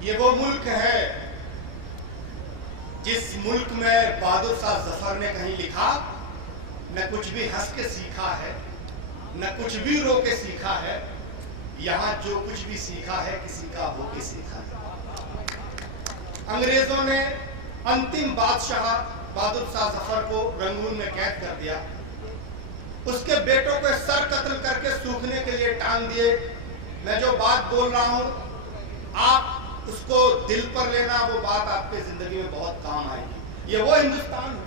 ये वो मुल्क है जिस मुल्क में बहादुर शाह जफर ने कहीं लिखा, न कुछ भी हंस के सीखा है, न कुछ भी रो के सीखा है, यहाँ जो कुछ भी सीखा है किसी का हो के सीखा है। अंग्रेजों ने अंतिम बादशाह बहादुर शाह जफर को रंगून में कैद कर दिया। उसके बेटों को सर कत्ल करके सूखने के लिए टांग दिए। मैं जो बात बोल रहा हूं, आप उसको दिल पर लेना, वो बात आपके जिंदगी में बहुत काम आएगी। ये वो हिंदुस्तान है।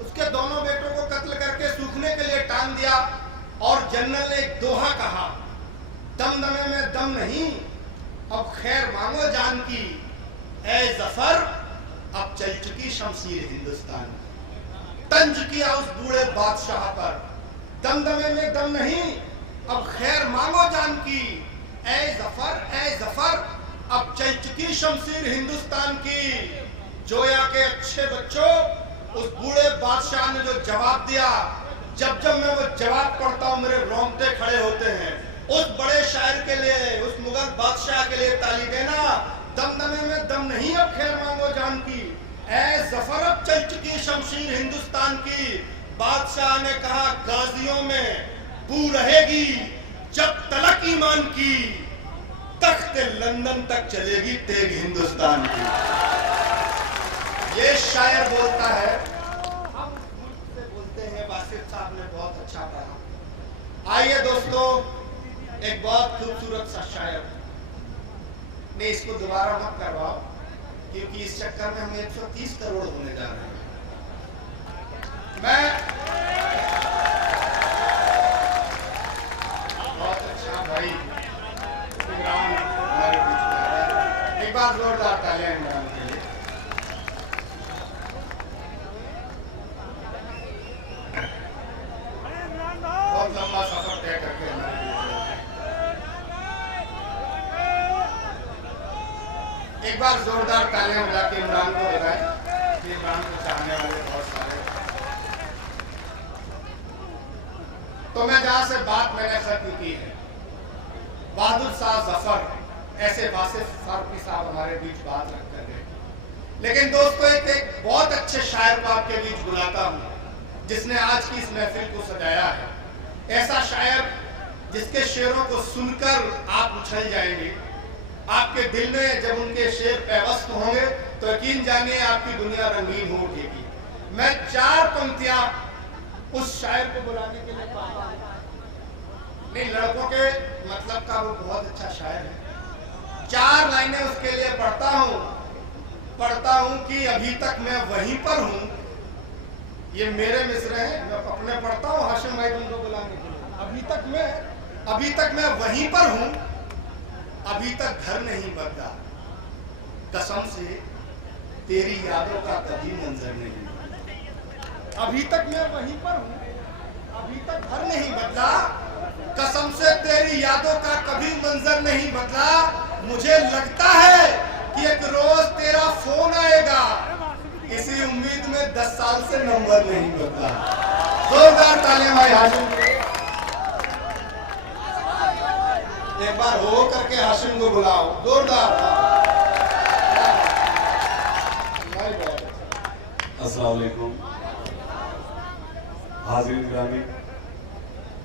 उसके दोनों बेटों को कत्ल करके सूखने के लिए टांग दिया और जनरल ने एक दोहा कहा, दमदमे में दम नहीं, अब खैर मांगो जान की, ऐ जफर अब चल चुकी शमशीर हिंदुस्तान की। तंज किया उस बूढ़े बादशाह पर, दमदमे में दम नहीं, अब खैर मांगो जान की, ऐ जफर अब चल चुकी शमशीर हिंदुस्तान की। जोया के अच्छे बच्चों, उस बूढ़े बादशाह ने जो जवाब दिया, जब जब मैं वो जवाब पढ़ता हूं मेरे रोंगटे खड़े होते हैं। उस बड़े शायर के लिए, उस मुगल बादशाह के लिए ताली देना। दमदमे में दम नहीं, अब खैर मांगो जान की, ऐ जफर अब चल चुकी शमशीर हिंदुस्तान की। बादशाह ने कहा, गाजियों में बू रहेगी जब तलक ईमान की, तख्त लंदन तक चलेगी तेग हिंदुस्तान की। ये शायर बोलता है। हम से बोलते हैं, वासिफ साहब ने बहुत अच्छा कहा। आइए दोस्तों, एक बहुत खूबसूरत सा शायर, ने इसको दोबारा मत करवाओ क्योंकि इस चक्कर में हम 130 करोड़ होने जा रहे हैं। मैं बहुत अच्छा भाई इमरान हमारे बीच में है। एक बार जोरदार तालियां इमरान के लिए। बहुत लंबा सफर तय करके हमारे बीच में। एक बार जोरदार तालियां बजा के इमरान को बधाएं। इमरान को चाहने वाले बहुत सारे। तो मैं जहां से बात मैंने खत्म की है, बहादुर शाह जफर, ऐसे वासिफ फारूकी साहब हमारे बीच बात रख कर गए। लेकिन दोस्तों, एक बहुत अच्छे शायर को आपके बीच बुलाता हूं जिसने आज की इस महफिल को सजाया है। ऐसा शायर जिसके शेरों को सुनकर आप उछल जाएंगे। आपके दिल में जब उनके शेर पैवस्त होंगे तो यकीन जानिए आपकी दुनिया रंगीन हो उठेगी। मैं 4 पंक्तियां उस शायर को बुलाने के लिए कहता हूं। नहीं, लड़कों के मतलब का वो बहुत अच्छा शायर है। 4 लाइनें उसके लिए पढ़ता हूं कि अभी तक मैं वहीं पर हूं। ये मेरे मिसरे हैं, मैं अपने पढ़ता हूं, हाशिम भाई तुमको बुलाने के लिए। अभी तक मैं वहीं पर हूं, अभी तक घर नहीं बदला, कसम से तेरी यादों का कभी मंजर नहीं। अभी तक मैं वहीं पर हूं, अभी तक घर नहीं बदला, कसम से तेरी यादों का कभी मंजर नहीं बदला। मुझे लगता है कि एक रोज तेरा फोन आएगा, इसी उम्मीद में 10 साल से नंबर नहीं बदला। जोरदार तालियां भाई हाशिम को। एक बार हो करके हाशिम को बुलाओ, जोरदार। अस्सलाम वालेकुम हाज़िरीन गिरामी,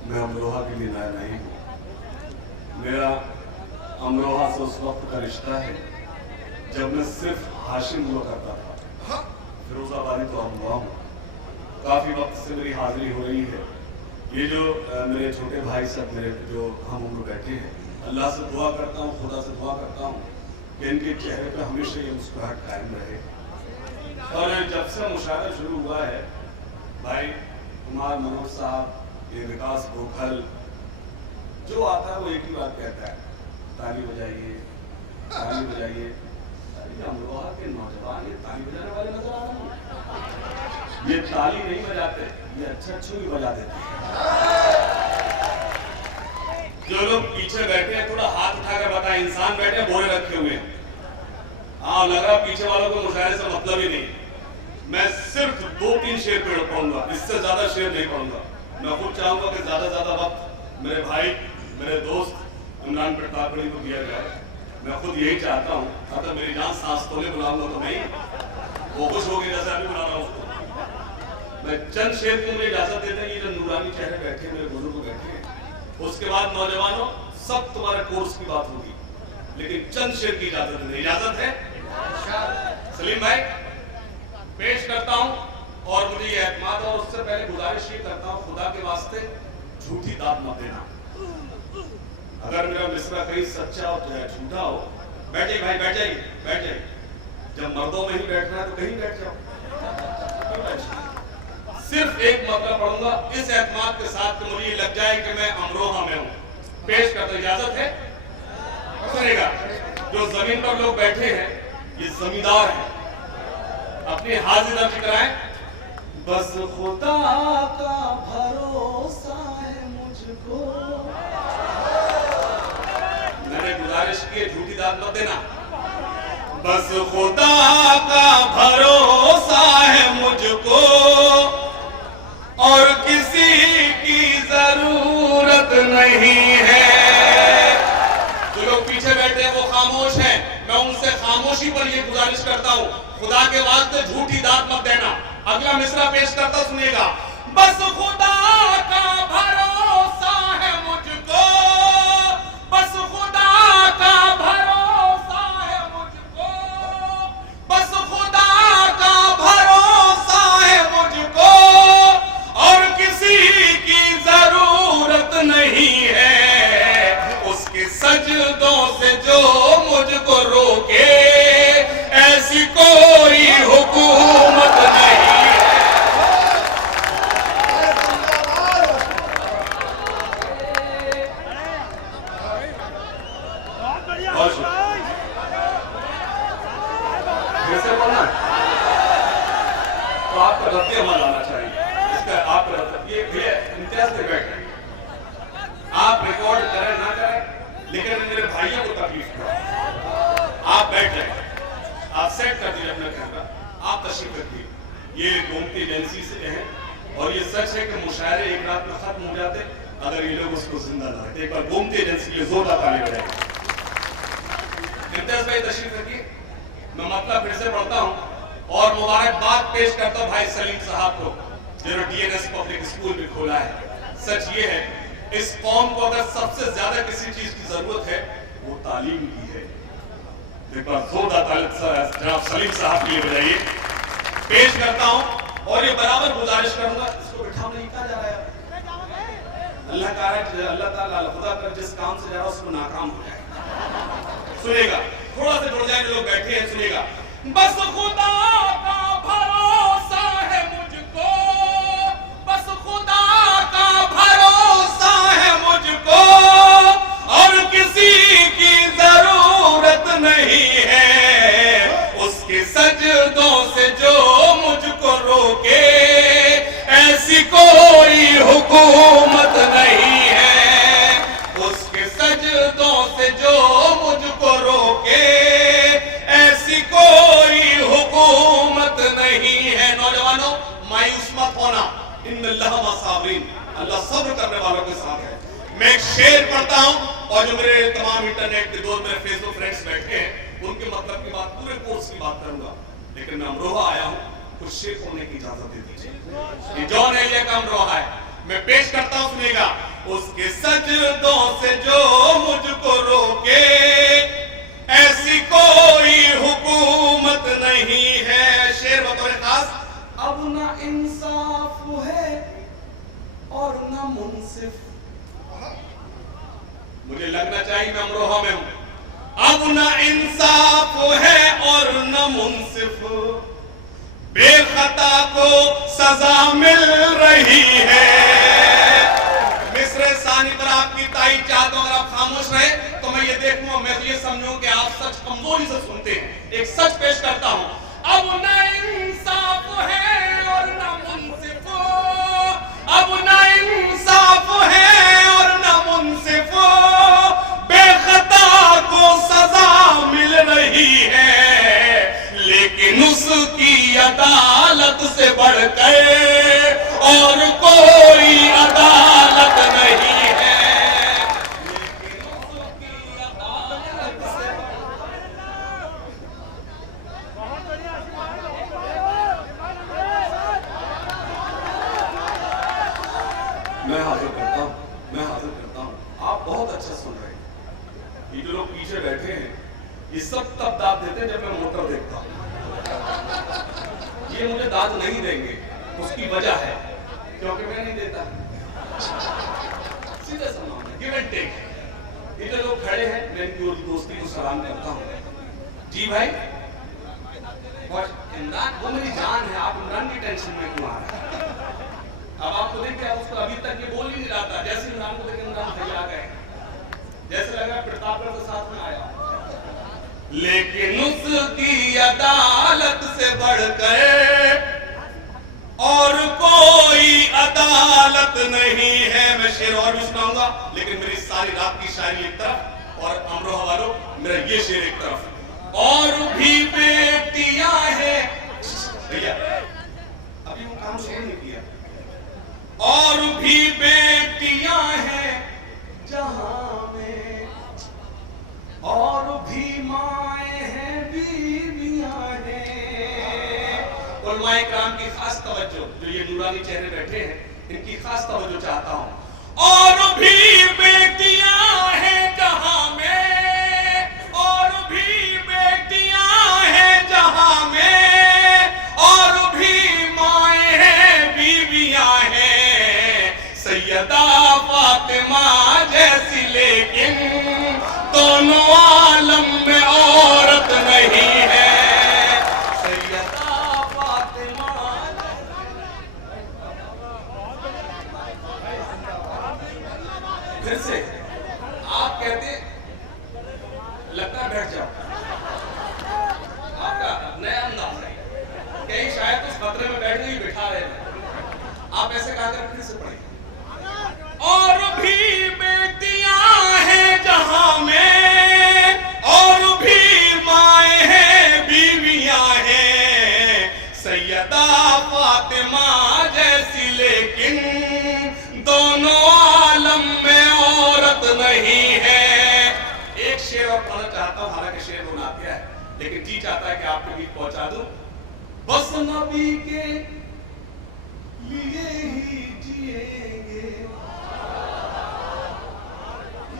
मैं अमरोहा के लिए नया नहीं हूँ। मेरा अमरोहा से उस वक्त का रिश्ता है जब मैं सिर्फ हाशिम हुआ करता था। फिरोजाबादी तो अमरोहा हूँ। काफ़ी वक्त से मेरी हाजिरी हो रही है। ये जो मेरे छोटे भाई सब मेरे जो हम उम्र बैठे हैं, अल्लाह से दुआ करता हूँ, खुदा से दुआ करता हूँ कि इनके चेहरे पर हमेशा ये मुस्कुराहट कायम रहे। और जब से मुशायरा शुरू हुआ है, भाई कुमार मनोज साहब, ये विकास गोखल, जो आता है वो एक ही बात कहता है, ताली बजाइए, ताली बजाइए। अमरोहा के नौजवान ये ताली बजाने वाले नजर आ रहे हैं। ये ताली नहीं बजाते, ये अच्छा भी बजा देते हैं। जो लोग पीछे बैठे हैं थोड़ा हाथ उठाकर बताएं, इंसान बैठे हैं बोरे रखे हुए हैं। हाँ, लग रहा पीछे वालों को मुशायरे से मतलब ही नहीं। मैं सिर्फ 2-3 शेर पेड़ पढ़ूंगा, इससे ज्यादा शेर नहीं पढ़ूंगा। मैं खुद चाहूंगा कि ज्यादा वक्त मेरे भाई, मेरे दोस्त इमरान प्रतापगढ़ी को दिया जाए। मैं खुद यही चाहता हूँ, अगर मेरी जान सांस तोले बुलाऊंगा तो नहीं, वो खुश होगी जैसे अभी बुला रहा हूँ उसको। मैं चंद शेर को मुझे इजाजत देते हैं, ये जो नूरानी चेहरे बैठे मेरे बुजुर्ग बैठे हैं, उसके बाद नौजवानों सब तुम्हारे कोर्स की बात होगी, लेकिन चंद शेर की इजाजत है। इजाजत है सलीम भाई, पेश करता हूं। और मुझे ये एतमाद और उससे पहले गुजारिश ये करता हूं, खुदा के वास्ते झूठी दाद मत देना। अगर मेरा मिसरा कहीं सच्चा हो चाहे झूठा हो, बैठ जाइए भाई, बैठ जाइए, बैठ जाइए। जब मर्दों में ही बैठना है तो कहीं बैठ जाओ। सिर्फ एक मतलब पढ़ूंगा इस एतमाद के साथ कि मुझे लग जाए कि मैं अमरोहा में हूं। पेश करता, इजाजत है? सुनेगा, जो जमीन पर लोग बैठे हैं ये जमींदार है, अपनी हाजिर दर्ज कराएं। बस खुदा का भरोसा है मुझको। मैंने गुजारिश की झूठी दाद मत देना। बस खुदा का भरोसा है मुझको और किसी की जरूरत नहीं है। जो लोग पीछे बैठे हैं वो खामोश हैं, मैं उनसे खामोशी पर ये गुजारिश करता हूं, खुदा के वास्ते झूठी दाद मत देना। अगला मिसरा पेश करता सुनिएगा। बस खुदा का भरोसा है मुझको, बस खुदा का भरोसा है मुझको, बस खुदा का भरोसा है मुझको और किसी की जरूरत नहीं है। उसके सजदों से जो मुझको रोके ऐसी कोई हुकूमत नहीं है। जैसे बोलना तो आपका रद्द अमल आना चाहिए, इसका आपका रद्द ये इम्तियाज से बैठे, आप रिकॉर्ड करें ना करें, लेकिन मेरे भाइयों को तकलीफ हो। आप बैठ जाए, आप सेट कर दीजिए अपना कैमरा, आप तशरीफ रखिए। ये गोमती एजेंसी से है और ये सच है कि मुशायरे एक रात में खत्म हो जाते अगर ये लोग उसको जिंदा ना रहते। एक बार गोमती एजेंसी के लिए जोरदार ताली बजाइए। इम्तियाज भाई तशरीफ रखिए, मैं मतलब फिर से पढ़ता हूँ और मुबारकबाद पेश करता हूँ भाई सलीम साहब को, जिन्होंने डीएनएस पब्लिक स्कूल भी खोला है। सच ये है, इस कौम को अगर सबसे ज्यादा किसी चीज की जरूरत है वो तालीम की है। एक बार जोरदार जनाब सलीम साहब के लिए बजाइए। पेश करता हूं और ये बराबर गुजारिश करूंगा, इसको बिठा नहीं कहा जा रहा है। अल्लाह का है, अल्लाह ताला खुदा कर जिस काम से जा रहा है उसको नाकाम हो जाए। सुनेगा, थोड़ा सा जुड़ जाए, लोग बैठे हैं, सुनेगा। बस खुदा का भरोसा है मुझको, बस खुदा का भरोसा है मुझको और किसी की जरूरत नहीं है। उसके सजदों से जो मुझको रोके ऐसी कोई हुकूमत नहीं है। उसके सजदों से जो मुझको रोके ऐसी कोई हुकूमत नहीं है। नौजवानों, मायूस मत होना, इन्नल्लाह मसाबिरीन, अल्लाह सब्र करने वालों के साथ है। मैं एक शेर पढ़ता हूं और जो मेरे तमाम इंटरनेट के दोस्त, मेरे फेसबुक फ्रेंड्स बैठे हैं, उनके मतलब की बात, पूरे कोर्स की बात करूंगा, लेकिन मैं अमरोहा आया हूं, कुछ शेर पढ़ने की इजाजत दे दीजिए। ये जॉन एलिया का अमरोहा है, मैं पेश करता हूं, सुनिएगा। उसके सजदों से जो मुझको रोके ऐसी कोई हुकूमत नहीं है। शेर बतौर खास। अब ना इंसाफ है और ना मुंसिफ, मुझे लगना चाहिए मैं अमरोहा में हूं। अब ना इंसाफ है और न मुंसिफ, बेखता को सजा मिल रही है। मिस्र सानी पर आपकी ताई चाहता हूं, अगर आप खामोश रहे तो मैं ये देखूंगा, मैं ये समझूं कि आप सच कमजोरी से सुनते हैं। एक सच पेश करता हूं। अब न इंसाफ है और न मुंसिफ, अब न इंसाफ है और न मुंसिफ, बेखता को सजा मिल रही है, लेकिन उसकी अदालत से बढ़कर और कोई अदालत नहीं है। लेकिन उसकी अदालत से हाजिर करता हूँ। आप बहुत अच्छा सुन रहे हैं। ये जो लोग पीछे बैठे हैं ये सब तब दाद देते हैं जब मैं मोटर देखता हूँ। ये मुझे दाद नहीं देंगे, उसकी वजह है क्योंकि मैं नहीं देता। सीधा सा मामला, गिव एंड टेक। ये जो लोग खड़े हैं मैं इनकी दोस्ती को सलाम करता हूँ। जी भाई, इमरान वो मेरी जान है, आप इमरान की टेंशन में क्यों आ रहे हैं? अब आपको देखिए, आप उसको अभी तक ये बोल ही नहीं रहा था। जैसे इमरान को देखे इमरान भैया आ गए, जैसे लगा प्रतापगढ़ के साथ में आया। लेकिन उसकी अदालत से बढ़कर और कोई अदालत नहीं है। मैं शेर और भी सुनाऊंगा, लेकिन मेरी सारी रात की शायरी एक तरफ और अमरोहा वालों मेरा ये शेर एक तरफ। और भी बेटियां हैं भैया, अभी वो काम शुरू नहीं किया। और भी बेटियां हैं जहां में, और भी माएं हैं, बीवियां हैं। उलमाए कराम की खास तवज्जो, जो ये नूरानी चेहरे बैठे हैं, इनकी खास तवज्जो चाहता हूं। और भी बेटियां हैं जहां में, और भी बेटियां हैं जहां में, और भी माएं हैं, बीवियां हैं। सैयदा फातिमा जैसी लेकिन दोनों आलम में औरत नहीं है। सैयदा फातिमा। फिर से आप कहते लगता बैठ जाओ, आपका नया अंदाज है, कहीं शायद उस खतरे में बैठ गई बिठा रहे हैं। आप ऐसे कहा कर फिर से पढ़िए। और भी बेटियां हैं जहां में, और भी माएं हैं, बीवियां हैं। सैयदा फातिमा जैसी लेकिन दोनों आलम में औरत नहीं है। एक शेर और पढ़ना चाहता हूं, हालांकि शेर होना क्या है, लेकिन जी चाहता है कि आपके बीच पहुंचा दूं। बस नबी के लिए ही जिएंगे।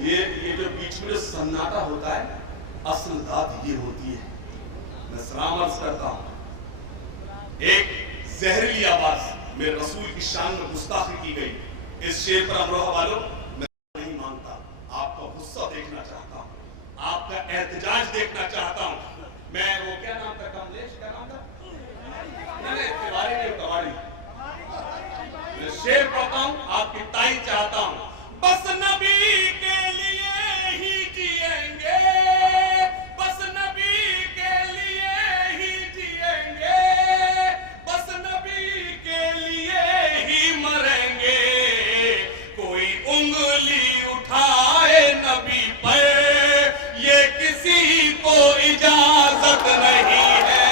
ये जो बीच में जो सन्नाटा होता है, असल बात ये होती है। मैं सलाम अर्ज करता हूं। एक जहरीली आवाज मेरे रसूल की शान में गुस्ताखी की गई। इस शेर पर अमरोहा वालों मैं नहीं मानता, आपका गुस्सा देखना चाहता हूं, आपका एहतजाज देखना चाहता हूं। मैं वो क्या नाम था, कमलेश क्या नाम था, नहीं तिवारी नहीं, कवाड़ी। मैं शेर पढ़ता हूं, आपकी ताई चाहता हूं। बस नबी के लिए ही जिएंगे, बस नबी के लिए ही जिएंगे, बस नबी के लिए ही मरेंगे। कोई उंगली उठाए नबी पर ये किसी को इजाजत नहीं है।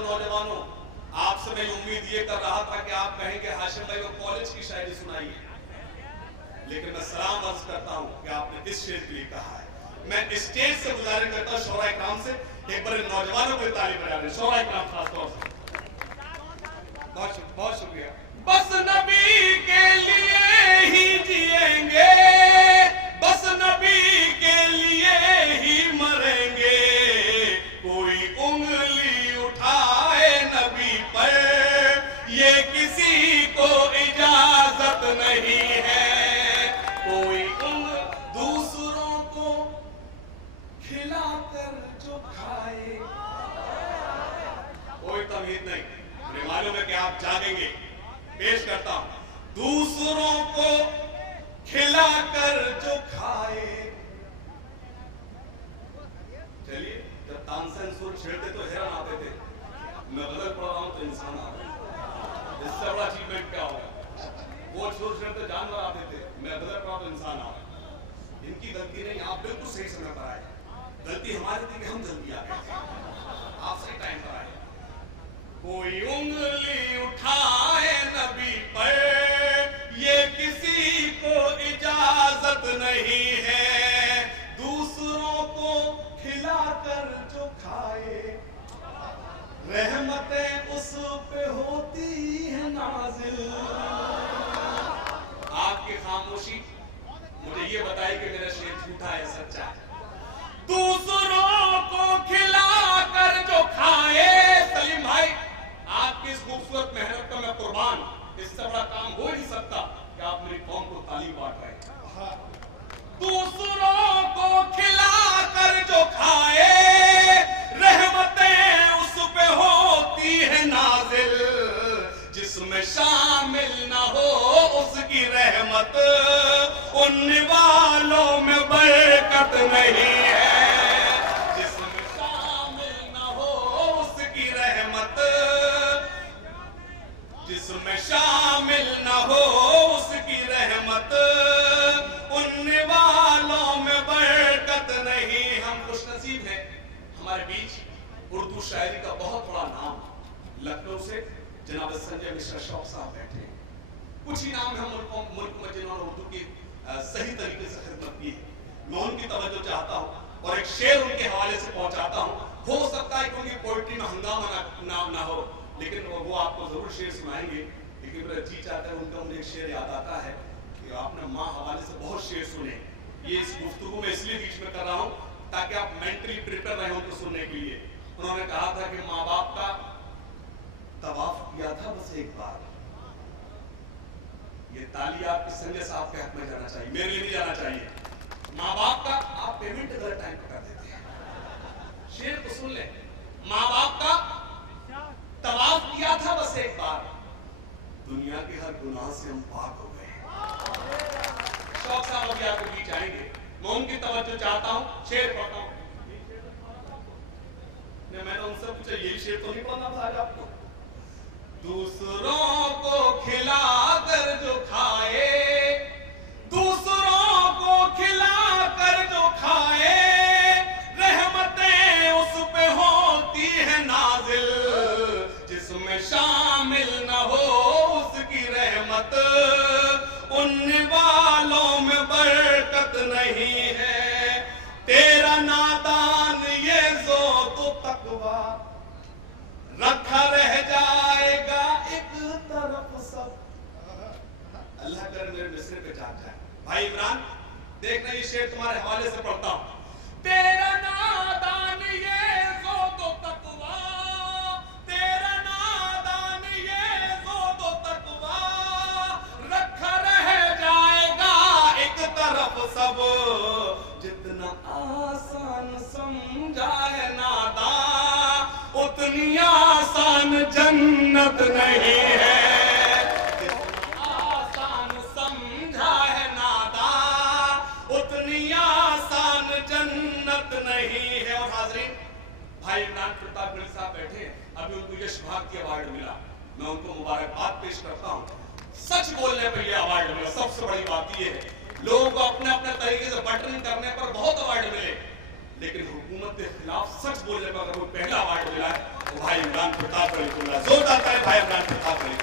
नौजवानों, आपसे मैं उम्मीद ये कर रहा था कि आप कहेंगे हाशिम भाई को कॉलेज की शायरी सुनाइए, लेकिन मैं सलाम अर्ज करता हूं कि आपने इस शेर के लिए कहा है। मैं स्टेज से गुजारिश करता हूं शोरा इकराम से, एक बार नौजवानों को ताली बजा दें। शोरा इकराम खासतौर से बहुत शुक्रिया। बस नबी के लिए ही जिएंगे, बस नबी के लिए ही मरेंगे। कोई उंगली उठाए नबी पर ये किसी को इजाजत नहीं है। कोई दूसरों को खिलाकर जो खाए, कोई तमीज नहीं। मुझे मालूम है कि आप जागेंगे। पेश करता हूं, दूसरों को खिलाकर जो खाए। चलिए, जब तानसेन सुर छेड़ते तो हैरान आते थे, मैं गलत पढ़ रहा हूं तो इंसान आ रहा है। इससे बड़ा अचीवमेंट क्या होगा? वो सुर छेड़ते जानवर आते थे, मैं गलत पढ़ रहा हूं तो इंसान आ रहा है। इनकी गलती नहीं, आप बिल्कुल सही समय पर आए। गलती हमारी थी कि हम जल्दी आ गए थे, आप सही टाइम पर आए। कोई उंगली उठाए नबी पर ये किसी को इजाजत नहीं है। खामोशी मुझे ये बताए कि मेरा शेर झूठा है सच्चा है। दूसरों को खिलाकर जो खाए, सलीम भाई आपकी इस खूबसूरत मेहनत का मैं कुर्बान, इससे बड़ा काम हो ही नहीं सकता कि आप मेरी कौम को तालीम बांट रहे हैं। दूसरों को खिलाकर जो खाए, रहमतें उस पे होती है नाजिल, जिसमें शामिल ना हो उसकी रहमत, उन वालों में बरकत नहीं है। जिसमें शामिल ना हो उसकी रहमत, जिसमें शामिल ना हो उसकी रहमत, उन वालों में बरकत नहीं। हम खुशनसीब हैं, हमारे बीच उर्दू शायरी का बहुत बड़ा नाम लखनऊ से जनाब संजय मिश्रा शौक साहब बैठे हैं। कुछ ही नाम है मुल्क में जिन्होंने उर्दू की सही तरीके से खिदमत की है। मैं उनकी तवज्जो चाहता हूँ और एक शेर उनके हवाले से पहुंचाता हूँ। हो सकता है कि उनकी पोइट्री में हंगामा ना हो, लेकिन वो आपको जरूर शेर सुनाएंगे। लेकिन मेरा जी चाहता है, उनका मुझे एक शेर याद आता है कि आपने माँ हवाले से बहुत शेर सुने। ये इस गुफ्तगू में इसलिए बीच में कर रहा हूँ ताकि आप मेंटली प्रिपेयर रहे उनको सुनने के लिए। उन्होंने कहा था कि माँ बाप का तवाफ किया था बस एक बार। ये ताली आपके संजय साहब के हक में जाना चाहिए, मेरे लिए नहीं जाना चाहिए। माँ बाप का आप पेमेंट गलत टाइम पर कर देते हैं। शेर तो सुन ले, माँ बाप का तवाफ किया था बस एक बार, दुनिया के हर गुनाह से हम पाक हो गए। शौक साहब अभी आपके बीच आएंगे, मैं उनकी तवज्जो चाहता हूं। शेर पढ़ता हूं। मैंने उनसे पूछा यही शेर तो नहीं पढ़ना था आज आपको? दूसरों को खिलाकर जो खाए, दूसरों को खिलाकर जो खाए, रहमतें उस पे होती है नाजिल, जिसमें शामिल न हो उसकी रहमत, उन वालों में बरकत नहीं है। तेरा नादान ये जो तो तकवा, रखा रह जाएगा एक तरफ सब। अल्लाह कर मेरे मिस्र पे जाग जाए। भाई इमरान देखना, ये शेर तुम्हारे हवाले से पढ़ता हूं। तेरा नादान ये जो तो तकवा, तेरा नादान ये जो तो तकवा, रखा रह जाएगा एक तरफ सब। जितना आसान समझा है नादा, उतनी आसान जन्नत नहीं है। जितना आसान समझा है नादा, उतनी आसान जन्नत नहीं है। और हाज़रीन, भाई इमरान प्रताप गढ़ी साहब बैठे, अभी उनको यश भाग की अवार्ड मिला। मैं उनको मुबारकबाद पेश करता हूँ। सच बोलने पर यह अवार्ड मिला। सबसे बड़ी बात यह है, लोगों को अपने अपने तरीके से बटरिंग करने पर बहुत अवार्ड मिले, लेकिन हुकूमत के खिलाफ सच बोलने पर अगर वो पहला अवार्ड मिला है तो भाई इमरान प्रताप गढ़ी। जोरदार ताली भाई इमरान प्रताप गढ़ी।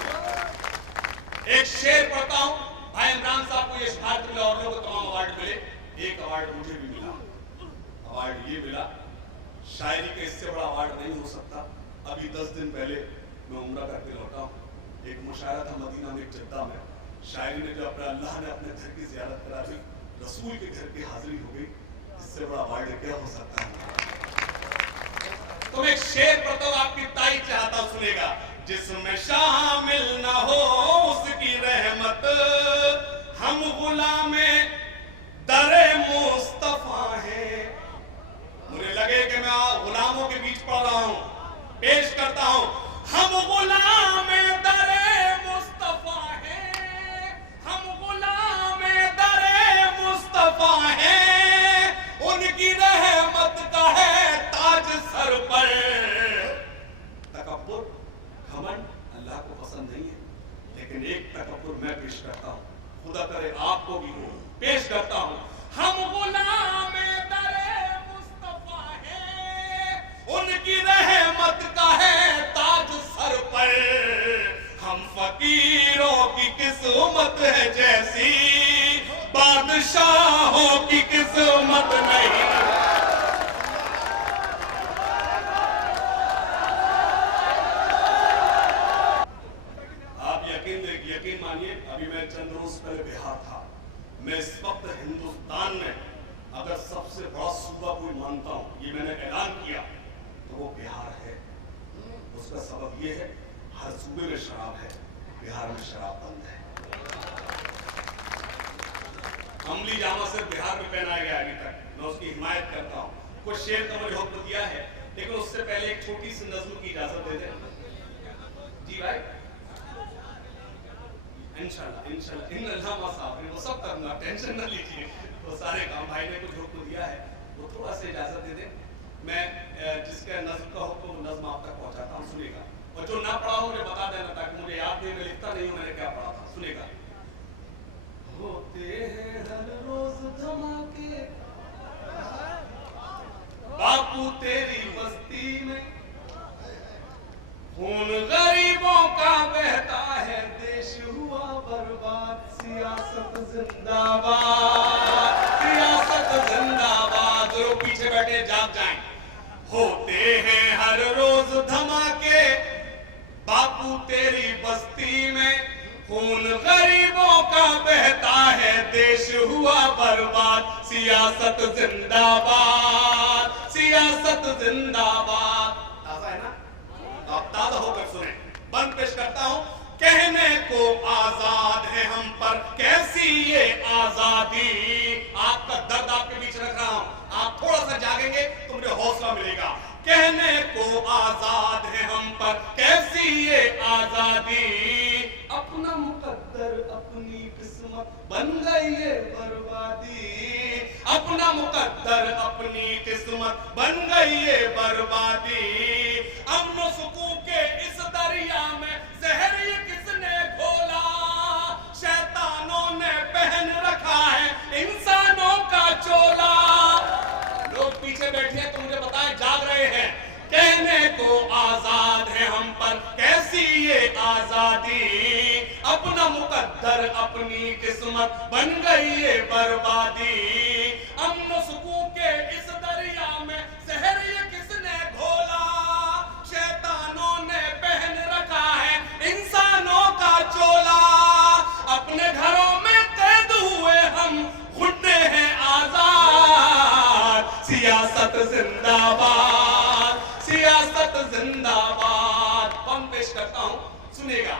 एक शेर पढ़ता हूं। भाई इमरान साहब को यश भारत मिला और लोगों को तमाम अवार्ड मिले, एक अवार्ड मुझे भी मिला। अवार्ड ये मिला, शायरी का इससे बड़ा अवार्ड नहीं हो सकता। अभी 10 दिन पहले मैं उम्रा करके लौटा हूँ। एक मुशायरा था मदीना में, जद्दा में। शायरी ने जो अपने अल्लाह ने अपने घर की ज़ियारत करा दी, रसूल के घर की हाजिरी हो गई, इससे बड़ा अवार्ड क्या हो सकता है? तो एक शेर पढ़ता हूं, आपकी तारीफ चाहता हूं, सुनेगा। जिसमें शामिल ना हो उसकी रहमत, हम गुलामे दरे मुस्तफा हैं। मुझे लगे कि मैं गुलामों के बीच पढ़ रहा हूं, पेश करता हूं। हम गुलामे दरे मुस्तफा हैं, हम गुलामे दरे मुस्तफा हैं, उनकी रहमत का है ताज सर पर। तकब्बुर, घमंड अल्लाह को पसंद नहीं है, लेकिन एक तकब्बुर मैं पेश करता हूं, खुदा करे आपको भी हो, पेश करता हूं। हम गुलामे दरे मुस्तफा हैं, उनकी रहमत का है ताज सर पर। हम फकीरों की किस्मत है जैसी, बादशाहों की किस्मत नहीं। आप यकीन मानिए, अभी मैं चंद रोज पहले बिहार था। मैं इस वक्त हिंदुस्तान में अगर सबसे बड़ा सूबा कोई मानता हूं, ये मैंने ऐलान किया, तो वो बिहार है। उसका सबब ये है, हर सूबे में शराब है, बिहार में शराब बंद है। अमली जामा सिर्फ बिहार में पहनाया गया अभी तक, मैं उसकी हिमायत करता हूं। कुछ शेर का मुझे हुक्म दिया है, लेकिन उससे पहले एक छोटी सी नज़्म की इजाजत दे दें। जी भाई, इंशाल्लाह इंशाल्लाह इन अल्लाह साहब ने वो सब करना, टेंशन न लीजिए, वो सारे काम भाई ने कुछ हुक्म दिया है, वो थोड़ा सा इजाजत दे दें। मैं जिसका नज़्म का हुक्म वो नज़्म आप तक पहुंचाता हूं, सुनेगा। और जो ना पढ़ा हो मुझे बता देना, ताकि मुझे याद नहीं, मैं लिखता नहीं हूं मैंने क्या पढ़ा था। सुनेगा। होते हैं हर रोज धमाके बापू तेरी बस्ती में, खून गरीबों का बहता है, देश हुआ बर्बाद, सियासत जिंदाबाद, सियासत जिंदाबाद। जो पीछे बैठे जाग जाएं। होते हैं हर रोज धमाके बापू तेरी बस्ती में, खून गरीबों का बहता है, देश हुआ बर्बाद, सियासत जिंदाबाद, सियासत जिंदाबाद। ताजा है ना? आप ताजा होकर सुने। बंद पेश करता हूं। कहने को आजाद है हम पर कैसी ये आजादी, आपका दर्द आपके बीच रख रहा हूं, आप थोड़ा सा जागेंगे तो मुझे हौसला मिलेगा। कहने को आजाद है हम पर कैसी ये आजादी, अपना मुकद्दर अपनी किस्मत बन गई ये बर्बादी, अपना मुकद्दर अपनी किस्मत बन गई ये बर्बादी। अमन सुकून के इस दरिया में जहर ये किसने घोला, शैतानों ने पहन रखा है इंसानों का चोला। लोग पीछे बैठे हैं तो मुझे बताएं, जाग रहे हैं। कहने को आजाद है हम पर कैसी ये आजादी, अपना मुकद्दर अपनी किस्मत बन गई ये बर्बादी। अमन सुकून के इस दरिया में जहर ये किसने घोला, शैतानों ने पहन रखा है इंसानों का चोला। अपने घरों में कैद हुए हम घुटने हैं आजाद, सियासत जिंदाबाद, सियासत जिंदाबाद। हम पेश करता हूं, सुनेगा।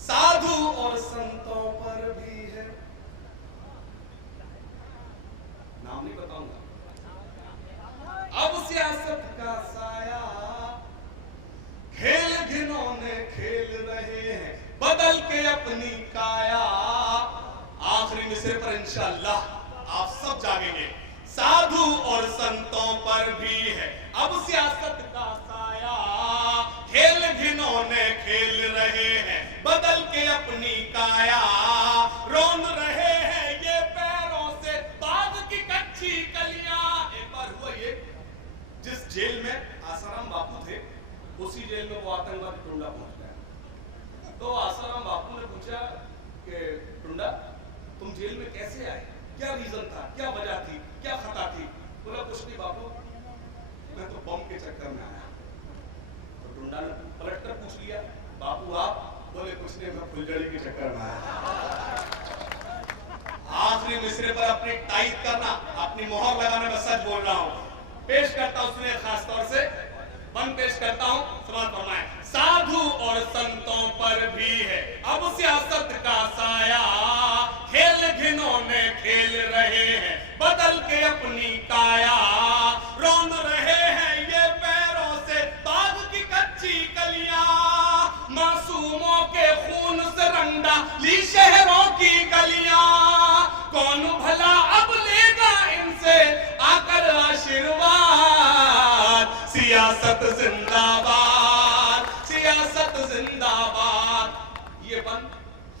साधु और संतों पर भी है, नाम नहीं बताऊंगा, अब सियासत का साया, खेल घिनौने खेल रहे हैं बदल के अपनी काया। आखिरी मिसरे पर इंशाअल्लाह आप सब जागेंगे। साधु और संतों पर भी है अब सियासत का साया, खेल घिनौने खेल रहे हैं बदल के अपनी काया, रोन रहे हैं ये पैरों से बाग की कच्ची कलियां। एक बार हुआ ये, जिस जेल में आसाराम बापू थे उसी जेल में वो आतंकवादी टुंडा पहुंच गया। तो आसाराम बापू ने पूछा कि टुंडा तुम जेल में कैसे आए, क्या रीजन था, क्या वजह थी, क्या खता थी? बोला कुछ नहीं बापू, मैं तो बम के चक्कर में आया। तो टुंडा ने पलट कर पूछ लिया, बापू आप? बोले कुछ नहीं, मैं फुलझड़ी के चक्कर में आया। आखिरी मिसरे पर अपनी टाइट करना, अपनी मोहर लगाने में सच बोल रहा हूं। पेश करता हूं, सुनिए खास तौर से, बंद पेश करता हूं, समाप्त फरमाएं। साधु और संतों पर भी है अब सियासत का साया, खेल घिनौने खेल रहे हैं बदल के अपनी काया, रोन रहे हैं ये पैरों से बाग की कच्ची कलियां, मासूमों के खून से रंगा ली शहरों की गलियां। कौन भला अब लेगा इनसे आकर आशीर्वाद, सियासत जिंदाबाद, सियासत जिंदाबाद। ये बंद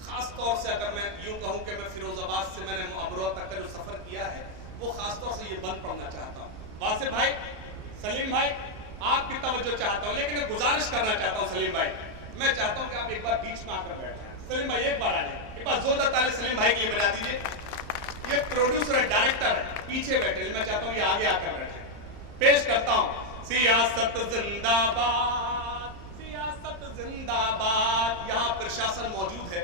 खास तौर से, अगर मैं यूं कहूं कि मैं फिरोजाबाद से मैंने अमरोहा तक का जो सफर किया है, वो खास तौर से ये बंद पढ़ना चाहता हूं। वासिफ भाई, सलीम भाई, आपकी तवज्जो चाहता हूं, लेकिन मैं गुजारिश करना चाहता हूं सलीम भाई, मैं चाहता हूं कि आप एक बार बीच में आकर बैठे। सलीम भाई एक बार आ जाए, एक बार जोरदार ताली सलीम भाई के लिए बजा दीजिए। ये प्रोड्यूसर है, डायरेक्टर है, पीछे बैठे, मैं चाहता हूं ये आगे आकर बैठे। पेश करता हूं, सियासत जिंदाबाद, सियासत जिंदाबाद। यहां प्रशासन मौजूद है,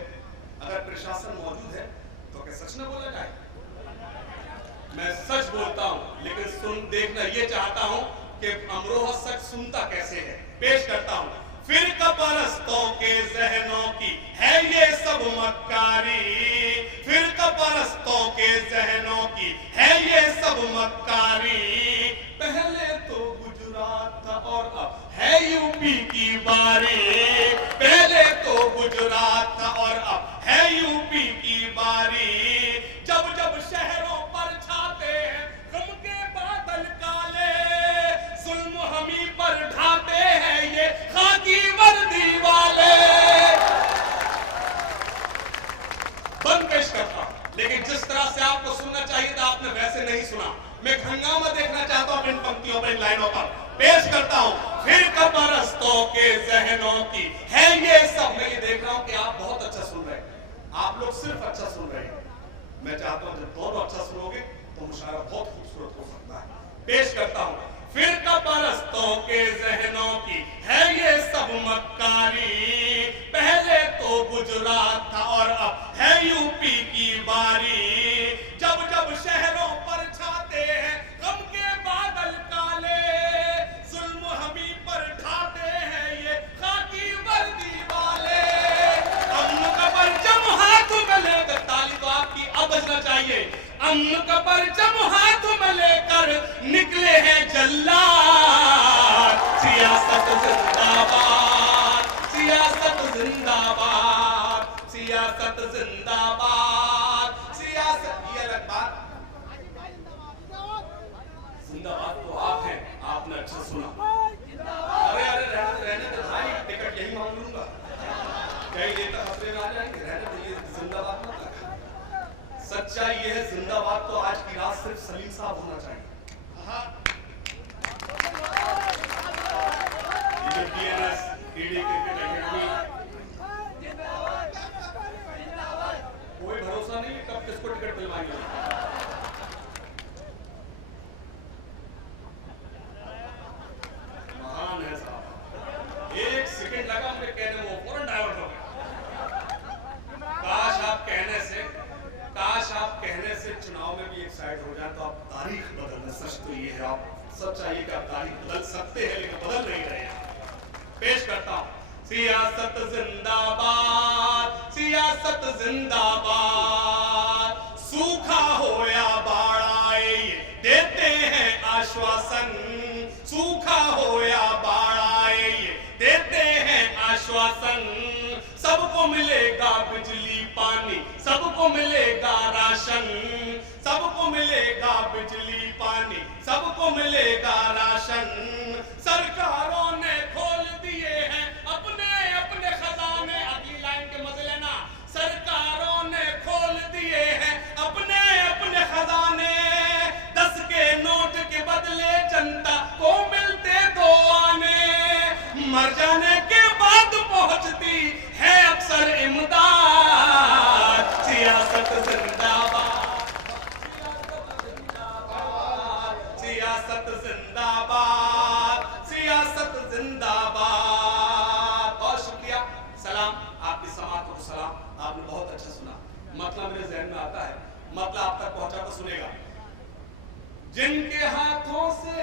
अगर प्रशासन मौजूद है तो क्या सच सच न बोला जाए? मैं सच बोलता हूं, लेकिन सुन देखना ये चाहता हूं कि अमरोहा सच सुनता कैसे है। पेश करता हूं। फिर परस्तों के जहनों की है ये सब मक्कारी, फिर परस्तों के जहनों की है ये सब मक्कारी। पहले तो गुजरात था और अब है यूपी की बारी, पहले तो गुजरात था और अब है यूपी की बारी। जब जब शहरों पर छाते हैं गम के बादल काले, जुल्म हमी पर ढाते हैं ये खाकी वर्दी वाले। बंद पेश करता, लेकिन जिस तरह से आपको सुनना चाहिए था आपने वैसे नहीं सुना। मैं हंगामा देखना चाहता हूं इन पंक्तियों पर, इन लाइनों पर। पेश करता हूं। फिर परस्तों के जहनों की है ये सब। मैं ये देख रहा हूं कि आप बहुत अच्छा सुन रहे हैं, आप लोग सिर्फ अच्छा सुन रहे हैं। मैं चाहता हूं जब दोनों अच्छा सुनोगे तो मुशायरा बहुत खूबसूरत हो सकता है। पेश करता हूं। फिर परस्तों के जहनों की है ये सब मक्कारी, पहले तो गुजरात था और अब है यूपी की बारी। जब जब शहरों पर छाते हैं गम के बादल काले, जुल्म हमी पर ढाते हैं ये खाकी वर्दी वाले। अम्न का परचम हाथ में लेकर, ताली तो आपकी अब बजना चाहिए। अम्न का परचम हाथ में लेकर निकले हैं जल्लाद। सियासत जिंदाबाद, सियासत जिंदाबाद, सियासत जिंदाबाद, सियासत। ये अलग बात, जिंदाबाद तो आप हैं, आपने अच्छा सुना। अरे अरे रहने दे भाई, टिकट यही मांग लूंगा। कई देर तक खतरे में आ जाएंगे, रहने दो। ये जिंदाबाद मत लगा। सच्चाई ये है, जिंदाबाद तो आज की रात सिर्फ सलीम साहब होना चाहिए। ये जो TNS, DD क्रिकेट एकेडमी, कोई भरोसा नहीं है कब किसको टिकट दिलवाएंगे। महान है साहब। एक सेकंड लगा मुझे कहने में, वो फौरन डाइवर्ट हो गया। काश आप कहने से चुनाव में भी एक साइड हो जाए तो आप तारीख बदल दें। सच तो ये है, आप सब चाहिए कि आप तारीख बदल सकते हैं, लेकिन बदल नहीं रहे हैं। पेश करता हूं। सियासत जिंदाबाद, सियासत जिंदाबाद, सूखा हो या बाढ़ आए ये देते हैं आश्वासन, सूखा हो या बाढ़ आए ये देते हैं आश्वासन। सबको मिलेगा बिजली पानी, सबको मिलेगा राशन, सबको मिलेगा बिजली पानी, सबको मिलेगा राशन। सरकारों ने खोल दिए हैं अपने अपने खजाने। अगली लाइन के मजे लेना। सरकारों ने खोल दिए हैं अपने अपने खजाने। 10 के नोट के बदले जनता को मिलते 2 आने। मर जाने के बाद पहुंचती है अक्सर इमदाद। सियासत जिंदाबाद, सियासत जिंदाबाद, सियासत जिंदाबाद। बहुत शुक्रिया, सलाम। आपकी समात को सलाम। आपने बहुत अच्छा सुना। मतलब मेरे जहन में आता है, मतलब आप तक पहुंचा तो सुनेगा। जिनके हाथों से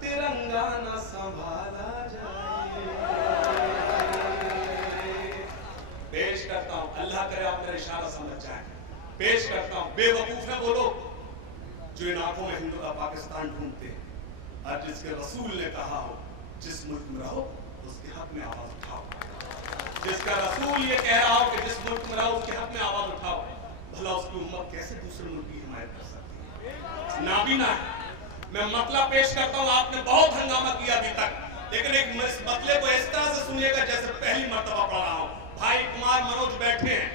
तिरंगा न संभाला जाए। पेश करता हूं, अल्लाह करे आप मेरा इशारा समझ जाए। पेश करता हूं। बेवकूफ है वो लोग जो इन आंखों में हिंदू का पाकिस्तान ढूंढते हैं। और जिसके रसूल ने कहा हो जिस मुल्क में रहो उसके हक में आवाज उठाओ। जिसका रसूल ये कह रहा हो कि जिस मुल्क में रहो उसके हक में आवाज उठाओ। भला उसकी उम्मत कैसे दूसरे मुल्क की हिमायत कर सकती है? नाबीना है। मैं मतलब पेश करता हूं। आपने बहुत हंगामा किया अभी तक, लेकिन एक मतले को इस तरह से सुनिएगा जैसे पहली मर्तबा पढ़ रहा हूं। भाई कुमार मनोज बैठे हैं,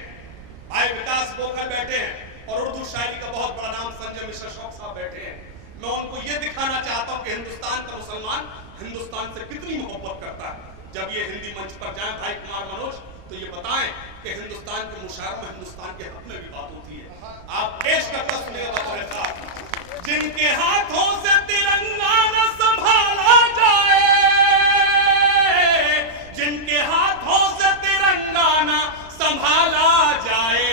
भाई विकास बोखर बैठे हैं, और उर्दू शायरी का बहुत बड़ा नाम संजय मिश्रा शौक साहब बैठे हैं। मैं उनको ये दिखाना चाहता हूं कि हिंदुस्तान का मुसलमान हिंदुस्तान से कितनी मोहब्बत करता है। जब ये हिंदी मंच पर जाए भाई कुमार मनोज तो ये बताएं कि हिंदुस्तान के मुशायरे में हिंदुस्तान के हक में भी बात होती है। आप पेश करता सुनिएगा बतौर साहब। जिनके हाथों से तिरंगा न संभाला जाए, जिनके हाथों से तिरंगा न संभाला जाए,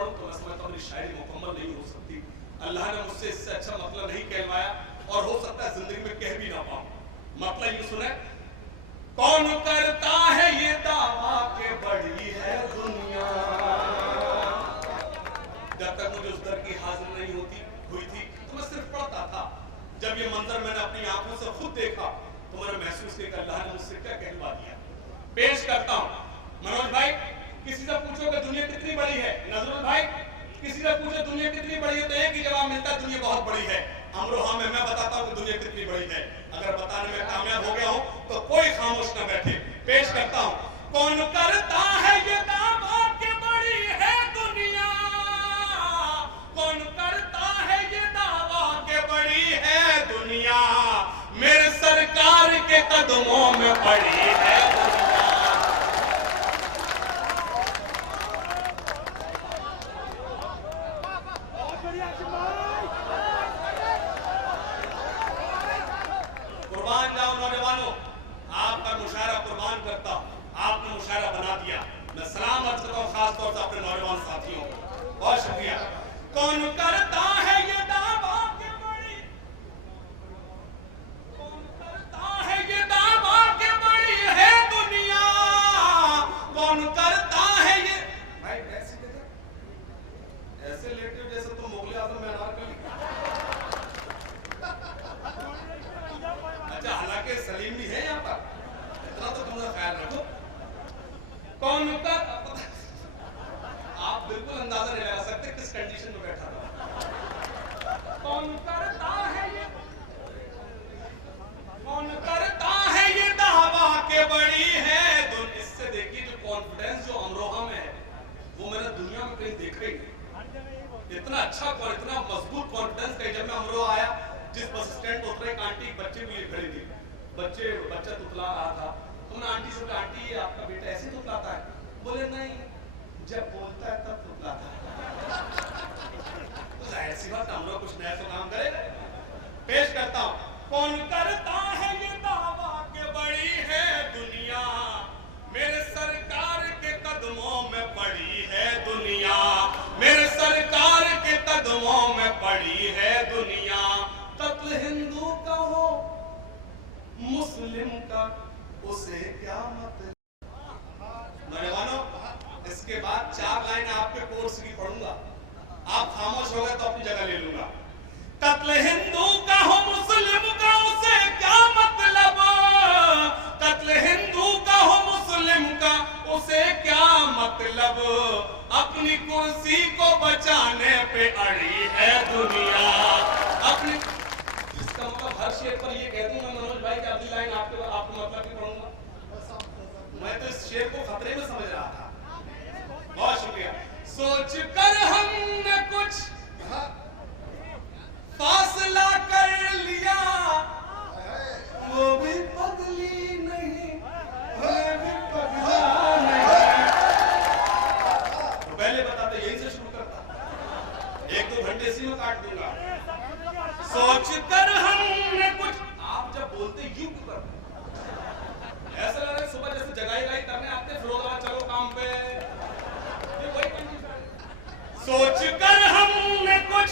पढ़ूं तो मैं समझता हूं मेरी शायरी मुकम्मल नहीं हो सकती। अल्लाह ने मुझसे इससे अच्छा मतलब नहीं कहलवाया और हो सकता है जिंदगी में कह भी ना पाऊं। मतलब यूं सुने, कौन करता है ये दावा के बड़ी है दुनिया। जब तक मुझे उस दर की हाजिर नहीं हुई थी तो मैं सिर्फ पढ़ता था। जब ये मंजर मैंने अपनी आंखों से खुद देखा तो मैंने महसूस किया कि अल्लाह ने मुझसे क्या कहलवा दिया। पेश करता हूं मनोज भाई, किसी से पूछो कि दुनिया कितनी बड़ी है, नजरुल भाई किसी से पूछो दुनिया कितनी बड़ी है तो एक ही जवाब मिलता है, दुनिया बहुत बड़ी है। अमरोहा में मैं बताता हूं कि दुनिया कितनी बड़ी है। अगर बताने में कामयाब हो गया हूं तो कोई खामोश ना बैठे। पेश करता हूं, कौन करता है ये दावा कि बड़ी है दुनिया, कौन करता है ये दावा कि बड़ी है दुनिया, मेरे सरकार के कदमों में पड़ी है दुनिया। कुर्बान जाओ नौजवानों, आपका मुशायरा कुर्बान करता हूं, आपने मुशायरा बना दिया। मैं सलाम अर्ज करता हूं खास तौर से अपने नौजवान साथियों को, बहुत शुक्रिया। कौन करता है ये दावा के बड़ी, कौन करता है ये दावा के बड़ी है दुनिया, कौन करता है ये। भाई ऐसे ऐसे लेटे हो जैसे तुम मुगल आजम में अनारकली। अच्छा, हालांकि सलीम भी है यहाँ पर, इतना तो तुमने ख्याल रखो। कौन कर, आप बिल्कुल अंदाजा नहीं लगा सकते किस कंडीशन में बैठा था। कौन करता है ये, कौन करता है ये दावा के बड़ी है दुनिया। इससे देखिए जो कॉन्फिडेंस जो अमरोहा में है वो मैंने दुनिया में कहीं देखा ही नहीं। इतना अच्छा और इतना मजबूत कॉन्फिडेंस है। जब मैं अमरोहा आया, जिस बस स्टैंड उतरे एक आंटी बच्चे के लिए खड़ी थी, बच्चा तुतला रहा था। तुमने आंटी से कहा, आंटी ये आपका बेटा ऐसे तुतलाता है? बोले नहीं, जब बोलता है तब तुतलाता है। तो जाहिर सी बात हम लोग कुछ नया तो काम करेंगे। पेश करता हूं, कौन करता है ये दावा के बड़ी है दुनिया, मेरे सरकार के कदमों में पड़ी है दुनिया, मेरे सरकार के कदमों में पड़ी है दुनिया। कत्ल हिंदू का हो मुस्लिम का उसे क्या मतलब। नौजवानों, इसके बाद 4 लाइन आपके कोर्स की पढ़ूंगा, आप खामोश हो गए तो अपनी जगह ले लूंगा। कत्ल हिंदू का हो मुस्लिम का उसे क्या मतलब, कत्ल हिंदू का हो मुस्लिम का उसे क्या मतलब, अपनी कुर्सी को बचाने पे अड़ी है दुनिया। अपनी, इसका मतलब हर शेर पर ये कह दूंगा मनोज भाई कि अगली लाइन आपको मतलब भी पढ़ूंगा। मैं तो इस शेर को खतरे में समझ रहा था। बहुत शुक्रिया। सोच कर हमने कुछ फासला कर लिया, वो भी पगली नहीं, मैं भी पगला नहीं। तो पहले बताते यही से शुरू करता, 1-2 घंटे इसी में काट दूंगा। सोच कर हमने कुछ, आप जब बोलते यूं क्यों करते, ऐसा लग रहा है सुबह जैसे जगाई करने आते फिरोजाबाद चलो काम पे। सोच कर हमने कुछ,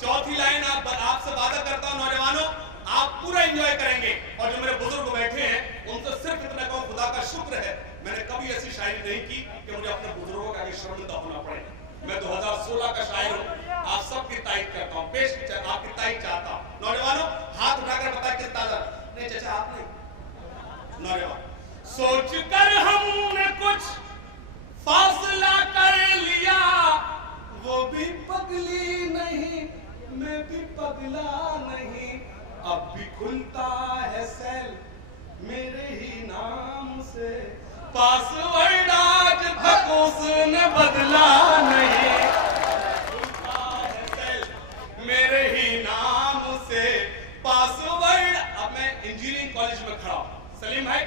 चौथी लाइन आपसे वादा करता हूं नौजवानों, आप पूरा एंजॉय करेंगे। और जो मेरे बुजुर्ग बैठे हैं उनसे सिर्फ इतना कहूं, खुदा का शुक्र है मैंने कभी ऐसी शायरी नहीं की कि मुझे अपने बुजुर्गों का शर्मिंदा होना पड़े। मैं 2016 का शायर हूं, आप सबकी तारीफ करता हूं, पेश आपकी तारीफ चाहता हूं। नौजवानों, हाथ उठाकर बताए किस ताजा। नहीं चाचा आप नहीं। नौजवान, सोच कर हमने कुछ फासला कर लिया, वो भी पगली नहीं, मैं भी पगला नहीं, अब भी खुलता है सेल मेरे ही नाम से, पासवर्ड आज तक उसने बदला नहीं, खुलता है सेल मेरे ही नाम से, पासवर्ड। अब मैं इंजीनियरिंग कॉलेज में खड़ा हूं सलीम भाई,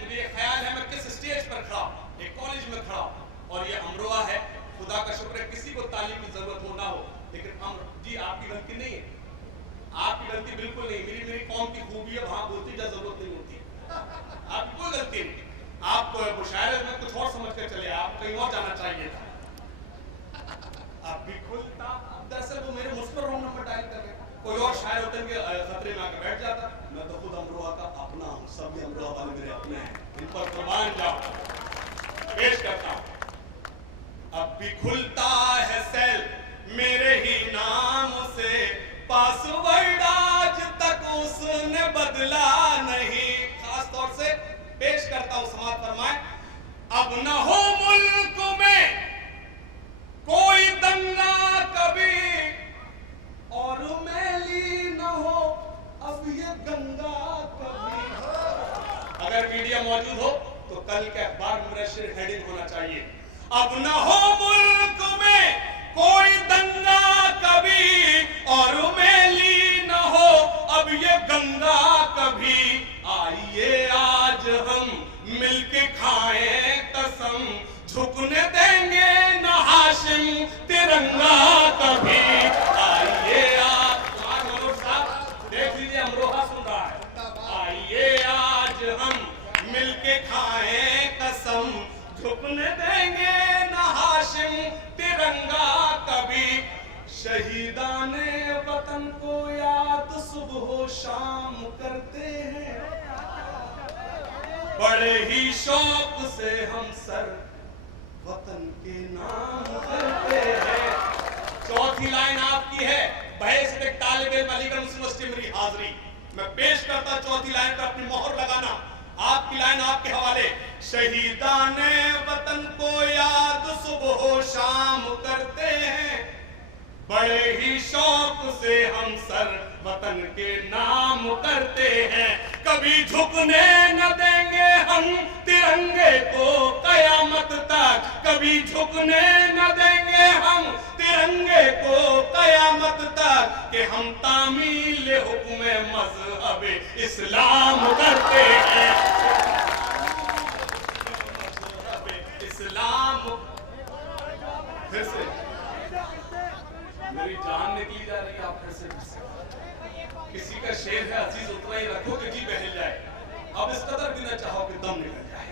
मुझे ख्याल है मैं किस स्टेज पर खड़ा हूं, एक कॉलेज में खड़ा हूं, और ये अमरोहा है। खुदा का शुक्र है किसी को तालीम की जरूरत हो ना हो, लेकिन जी आपकी गलती नहीं है, आपकी गलती बिल्कुल नहीं। मेरी कौम की खूबी है, वहां बोलती जा जरूरत नहीं होती, आपकी कोई गलती नहीं। आप मुशायरे में कुछ और समझ कर चले, आप कहीं और जाना चाहिए था। और शायर होते हैं खतरे में आकर बैठ जाता। मैं तो खुद अमरोहा का अपना हूँ, सभी अमरोहा वाले मेरे अपने हैं, इन पर कुर्बान जाओ। पेश करता हूं। अब भी खुलता है सेल मेरे ही नाम से, पासवर्ड आज तक उसने बदला नहीं। खास तौर से पेश करता हूं, समाज फरमाए। अब न हो मुल्क में कोई दंगा कभी, और मैली न हो अब ये गंगा कभी। अगर मीडिया मौजूद हो तो कल के अखबार में शेर हेडिंग होना चाहिए, अब न हो मुल्क में कोई दंगा कभी, और मैली न हो अब ये गंगा कभी। आइए आज हम मिलके खाएं कसम, झुकने देंगे न हाशिम तिरंगा कभी। आइए आज मनोज साहब देख लीजिए, अमरोहा सुन रहा है। आइए आज हम मिलके खाएं कसम, झुकने देंगे न हाशिम तिरंगा कभी। शहीदाने वतन को याद सुबह शाम करते हैं, बड़े ही शौक से हम सर वतन के नाम करते हैं। चौथी लाइन आपकी है, बहस एक तालिब इल्म अलीगढ़ मुस्लिम यूनिवर्सिटी मेरी हाजिरी। मैं पेश करता चौथी लाइन पर अपनी मोहर लगाना। आपकी लाइन आपके हवाले। शहीदाने वतन को याद सुबह शाम करते हैं, बड़े ही शौक से हम सर वतन के नाम करते हैं। कभी झुकने न देंगे हम तिरंगे को कयामत तक, कभी झुकने न देंगे हम तिरंगे को कयामत तक, कि हम तामील हुक्म मज़हब इस्लाम करते हैं। इस्लाम फिर से मेरी जान निकली जा रही है, आप फिर से किसी का शेर है अजीज उतना ही रखो कि जी बहल जाए। अब इस कदर भी न चाहो कि दम निकल जाए।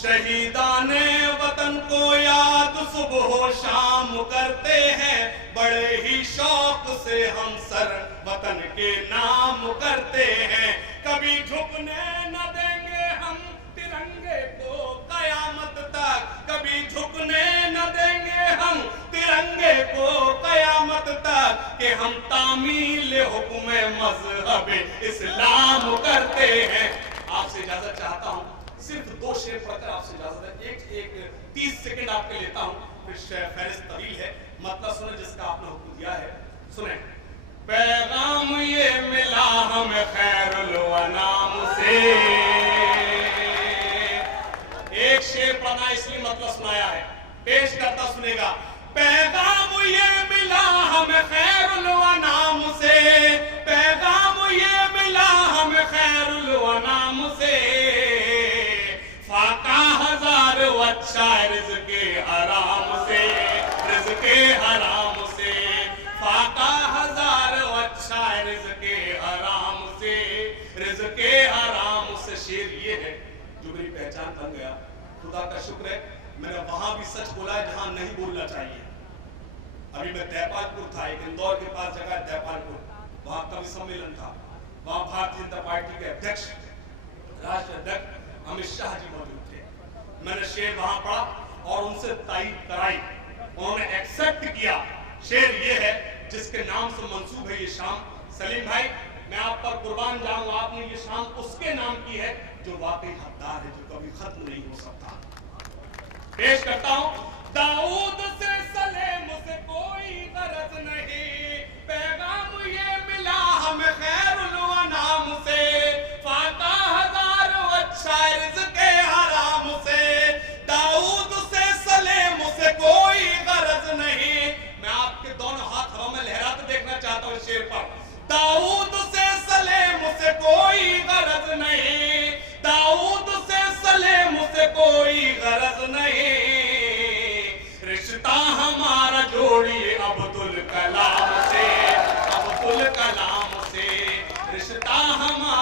शहीदाने वतन को याद सुबह शाम करते हैं, बड़े ही शौक से हम सर वतन के नाम करते हैं। कभी झुकने न देंगे हम तिरंगे को कयामत तक, कभी झुकने न देंगे हम तिरंगे को कयामत तक, कि हम तामील हुक्म मज़हब इस्लाम करते हैं। आपसे इजाजत चाहता हूं, सिर्फ दो शेर पढ़कर आपसे इजाजत है। एक 30 सेकंड आपके लेता हूं, फिर फहरिस्त तवील है, मतलब सुने जिसका आपने हुक्म दिया है। सुने। पैगाम ये मिला हमें खैरुल अनाम से। एक शेर पढ़ना इसलिए मतलब सुनाया है, पेश करता सुनेगा। पैगाम ये मिला हमें खैरुल अनाम से, पैगाम ये मिला हमें खैरुल अनाम से, फाका हजार अच्छा रिज़्क़े हराम से, रिज़्क़े हराम से, फाका हजार अच्छा रिज़्क़े हराम से, रिज़्क़े हराम से। शेर ये है जो मेरी पहचान बन गया। खुदा का शुक्र है मैंने वहां भी सच बोला है जहां नहीं बोलना चाहिए। अभी मैं दैपालपुर था, एक इंदौर के पास जगह है दैपालपुर, वहां कवि सम्मेलन था। वहां भारतीय जनता पार्टी के अध्यक्ष राष्ट्रीय अध्यक्ष अमित शाह जी मौजूद थे। मैंने शेर वहां पढ़ा और उनसे तारीफ कराई, उन्होंने एक्सेप्ट किया। शेर ये है जिसके नाम से मंसूब है ये शाम। सलीम भाई मैं आप पर कुर्बान जाऊं, आपने ये शाम उसके नाम की है जो वाकई हकदार है, जो कभी खत्म नहीं हो सकता। पेश करता हूं। दाऊद से सलेम से कोई गरज नहीं, पैगाम ये मिला हमें खैरुल अनाम से, फाका हजार अच्छा रिज़्क़े हराम से। दाऊद से सलेम से कोई गरज नहीं। मैं आपके दोनों हाथ हवा में लहराते देखना चाहता हूं शेर पर। दाऊद से सलेम से कोई गरज नहीं, दाऊद से सलेम से कोई गरज नहीं, रिश्ता हमारा जोड़िए अब्दुल कलाम से, अब्दुल कलाम से, रिश्ता हमारा